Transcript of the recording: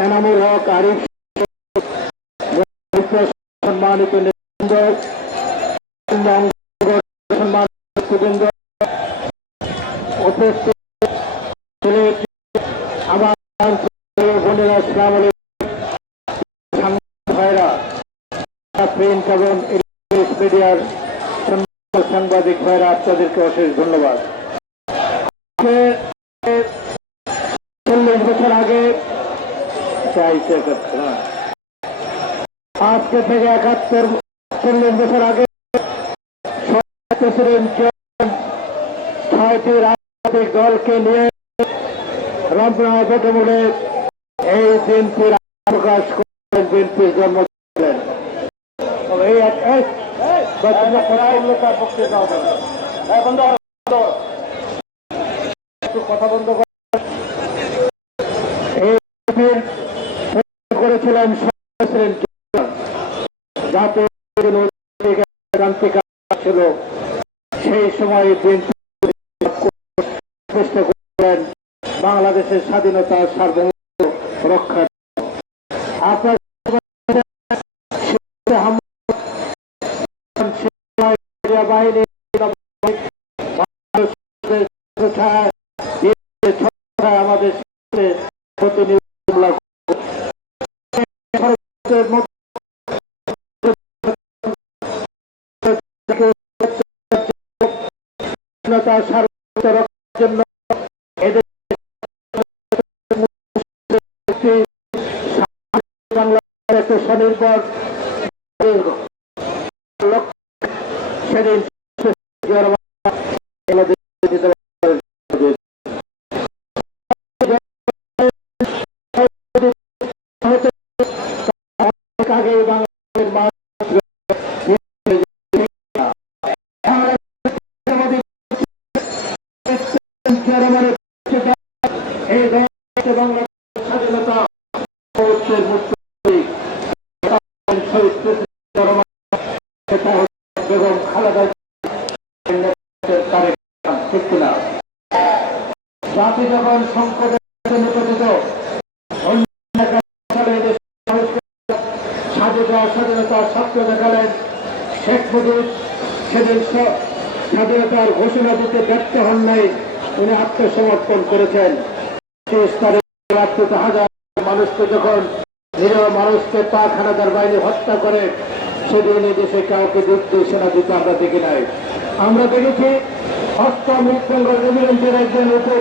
এনামুল হক আরিফ সম্মানিত নেতৃবৃন্দ উপস্থিত আমার বোনেরা ইসলাম ভাইরা এবং ইলেকট্রনিক্স মিডিয়ার সাংবাদিক ভাইরা, আপনাদেরকে অশেষ ধন্যবাদ। চল্লিশ বছর আগে করছে না আজকে থেকে একাত্তর, চল্লিশ বছর আগে ছয়টি রাজনৈতিক দলকে নিয়ে রমনা বটমূলে এই বিএনপির প্রকাশ করেন বিএনপির জন্ম কথা বন্ধ করেছিলেন যাতে ছিল সেই সময় বাংলাদেশের স্বাধীনতা সার্বভৌম রক্ষা আপনার বাহিনী আমাদের জন্য এদের বাংলার একটা স্বনির্ভর সেদিন আগে বাংলাদেশের মানুষ স্বাধীনতা বেগম খালেদা? জাতি যখন সংকটে নিপতিত। স্বাধীনতা দেখালেন শেখ মুজিব সেদিন স্বাধীনতার ঘোষণা দিতে ব্যর্থ হন নাই উনি আত্মসমর্পণ করেছেন। হাজার মানুষকে যখন নিরীহ মানুষকে পাক হানাদার বাহিনী হত্যা করে সেদিন দেশে কাউকে দুর্দেশনা দিতে আমরা দেখি নাই। আমরা দেখেছি অষ্টম মুখ্যমন্ত্রী একজন উপরে